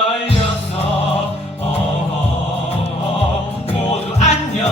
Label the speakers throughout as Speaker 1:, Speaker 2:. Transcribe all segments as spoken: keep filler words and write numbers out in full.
Speaker 1: 걸렸어. 어허, 모두 안녕.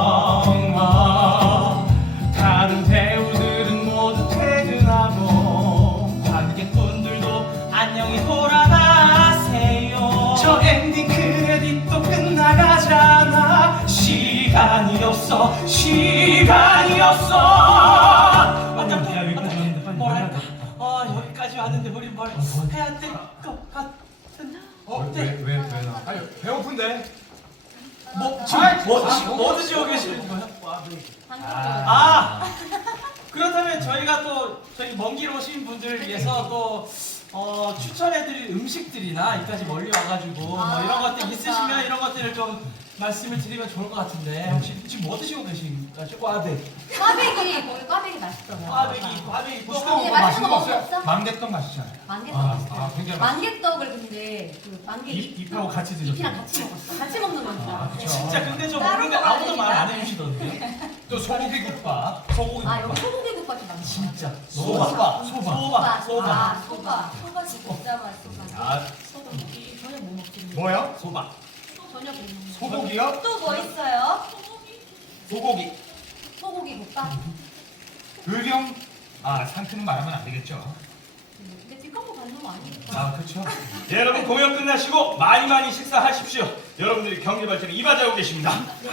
Speaker 1: 어, 다른 배우들은 모두 퇴근하고 관객분들도 안녕히 돌아가세요. 저 엔딩 크레딧도 끝나가잖아. 시간이 없어, 시간이 없어. 완전 야, 여기까지 왔는데 빨리 뭐랄까. 아, 여기까지 왔는데 우리 뭘 해야 될 것 같은.
Speaker 2: 어? 왜? 왜? 왜 나? 아니 배고픈데.
Speaker 1: 뭐 지금 뭐, 뭐 드시고 계시는 거예요? 아, 그렇다면 저희가 또 저희 먼 길 오신 분들을 위해서 또 어, 추천해드릴 음식들이나 이까지 멀리 와가지고 뭐 이런 것들 있으시면 이런 것들을 좀 말씀을 드리면 좋을 것 같은데 혹시 지금 뭐 드시고 계신가요? 꽈배기.
Speaker 3: 꽈배기 거기 꽈배기 맛있더라고요.
Speaker 1: 꽈배기, 꽈배기 또
Speaker 2: 맛있는
Speaker 3: 예,
Speaker 2: 거
Speaker 3: 맛있는
Speaker 2: 맛있는
Speaker 3: 거
Speaker 2: 거 없어요?
Speaker 3: 없어?
Speaker 2: 망개떡 맛있잖아요.
Speaker 3: 만개떡
Speaker 2: 아,
Speaker 3: 맛있어요.
Speaker 2: 아, 굉장히 맛있어요.
Speaker 3: 만개떡을 근데 그 만개
Speaker 1: 잎, 잎하고 같이 드셨어요?
Speaker 3: 잎이랑 같이 먹었어. 같이 먹는 거니까.
Speaker 2: 아, 그쵸.
Speaker 1: 진짜 근데 저
Speaker 3: 따로
Speaker 1: 모르는데 아무도 말 안
Speaker 3: 먹어야
Speaker 1: 해주시던데.
Speaker 2: 또 소고기 국밥.
Speaker 1: 소고기
Speaker 3: 아 여기
Speaker 1: 국밥.
Speaker 3: 소고기 국밥이 많아.
Speaker 1: 진짜
Speaker 2: 소바.
Speaker 1: 소바,
Speaker 3: 소바,
Speaker 1: 소바, 소바.
Speaker 3: 아, 소바. 소바 진짜 맛있어.
Speaker 2: 아,
Speaker 3: 소고기 전혀 못 먹겠네.
Speaker 2: 뭐요?
Speaker 1: 소바.
Speaker 3: 전혀 못 먹는.
Speaker 2: 소고기요?
Speaker 3: 또 뭐 있어요?
Speaker 1: 소고기.
Speaker 3: 소고기 국밥.
Speaker 2: 의령. 아, 상표는 말하면 안 되겠죠.
Speaker 3: 근데 뒷광고 받는 거 아니니까.
Speaker 2: 아, 그렇죠.
Speaker 1: 예, 여러분 공연 끝나시고 많이 많이 식사하십시오. 여러분들이 경제 발전에 이바지하고 계십니다.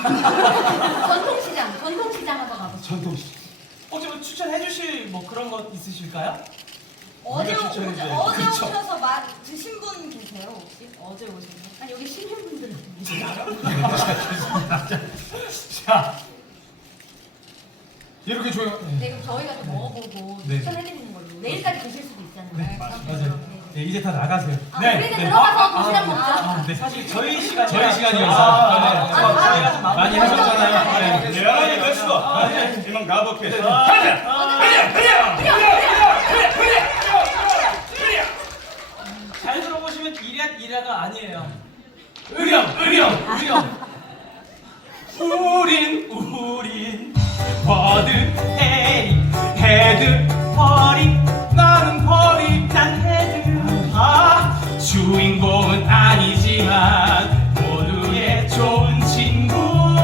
Speaker 3: 전통시장, 전통시장 한번 가보자.
Speaker 1: 전통시. 혹시 뭐 추천해 주실 뭐 그런 거 있으실까요?
Speaker 4: 어제,
Speaker 1: 우리가
Speaker 4: 오- 어제,
Speaker 1: 추천해줘야지.
Speaker 4: 어제
Speaker 1: 그쵸?
Speaker 4: 오셔서 마, 드신 분 계세요 혹시? 어제 오신 분?
Speaker 3: 아니 여기 신혼분들 계시나요?
Speaker 2: 자, 이렇게 조용.
Speaker 3: 네, 그럼 저희가 또 먹어보고
Speaker 2: 네.
Speaker 3: 추천해드리는 걸로 내일까지 드실 수도 있잖아요.
Speaker 2: 네,
Speaker 1: 맞아요. 네, 이제 다 나가세요.
Speaker 3: 아,
Speaker 2: 네,
Speaker 3: 우리는
Speaker 2: 네.
Speaker 3: 들어가서 도시락 먹자.
Speaker 1: 아, 네. 사실 저희 시간
Speaker 2: 저희 시간이어서.
Speaker 1: 아,
Speaker 2: 네.
Speaker 1: 아,
Speaker 3: 아,
Speaker 1: 저희가 좀 마무리
Speaker 2: 많이 하셨잖아요.
Speaker 1: 네.
Speaker 2: 네.
Speaker 1: 네, 여러분이 렛츠고. 아, 네. 이만 가볼게.
Speaker 2: 가자!
Speaker 1: 잘 들어보시면 이략 이략가 아니에요. 의령, 의령, 의령. 우린 우린 버드 헤이 헤드 버리 나는 버리 난 헤드. 아, 주인공은 아니지만 모두의 좋은 친구.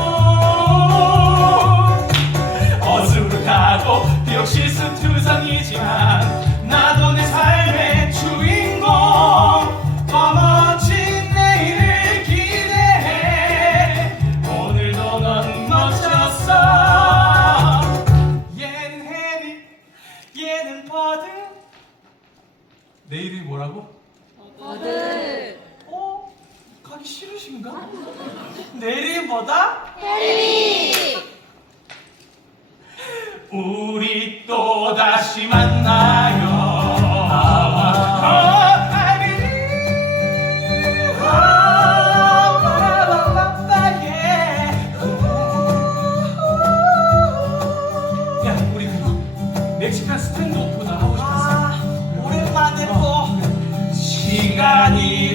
Speaker 1: 어수룩하고 비록 실수투성이지만 나도 내 삶의 주인공. 더 멋진 내일을 기대해. 오늘도 넌 멋졌어. 얘는 해리, 얘는 버드. 내 이름이 뭐라고?
Speaker 4: 버드
Speaker 1: 어? 가기 싫으신가? 내 이름이 뭐다? 우리 또 다시 만나요. 아, I believe. 아, 빠라바바바, yeah. 야, 우리 그 멕시칸 스탠드오프나 하고 싶었어. 아, 오랜만에 또 시간이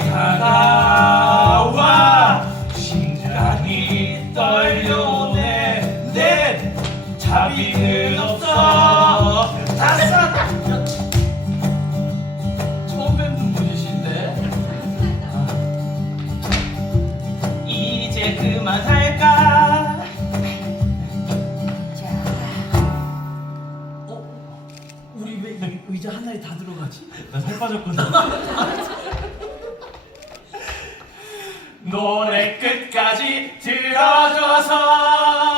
Speaker 1: 다가와 심장이 떨려오네. 내 자비는 없어. 다섯. 처음 뵙는 분이신데. 아. 이제 그만할까? 어? 우리 왜 이 의자 하나에 다 들어가지? 나 살 빠졌거든. 노래 끝까지 들어줘서